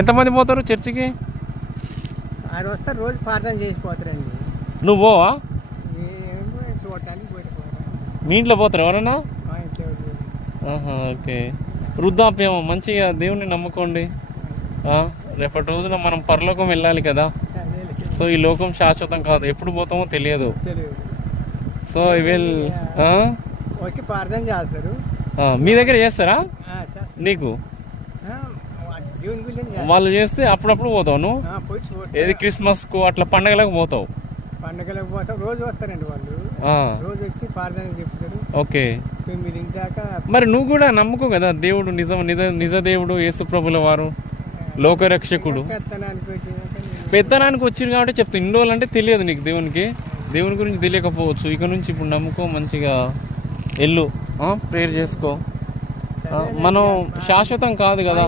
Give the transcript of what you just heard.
ఎంతమంది పోతారు చర్చికి? ఆయన వస్తారు, రోజు ప్రార్థన చేసిపోతారండి. నువ్వు పోవా? చూడటానికి మీ ఇంట్లో పోతారు ఎవరన్నా? ఇంట్లో ఓకే. వృద్ధాప్యం మంచిగా దేవుణ్ణి నమ్ముకోండి. రేపటి రోజున మనం పరలోకం వెళ్ళాలి కదా. సో ఈ లోకం శాశ్వతం కాదు, ఎప్పుడు పోతామో తెలియదు. సో వచ్చి ప్రార్థన చేస్తారు. మీ దగ్గర చేస్తారా? నీకు వాళ్ళు చేస్తే అప్పుడప్పుడు పోతావు నువ్వు? ఏది క్రిస్మస్కు అట్లా పండగలకు పోతావు? పండగలకు పోతాం, రోజు వస్తారండి వాళ్ళు. రోజు వచ్చి ప్రార్థన చెప్తారు. ఓకే. 9 దాకా. మరి నువ్వు కూడా నమ్ముకో కదా, దేవుడు నిజ దేవుడు యేసుప్రభుల వారు లోకరక్షకుడు. పెత్తనానికి వచ్చిరు కాబట్టి చెప్తా. ఇన్ని రోజులు అంటే తెలియదు నీకు దేవుని గురించి తెలియకపోవచ్చు. ఇక నుంచి ఇప్పుడు నమ్ముకో, మంచిగా వెళ్ళు, ప్రేయర్ చేసుకో. మనం శాశ్వతం కాదు కదా.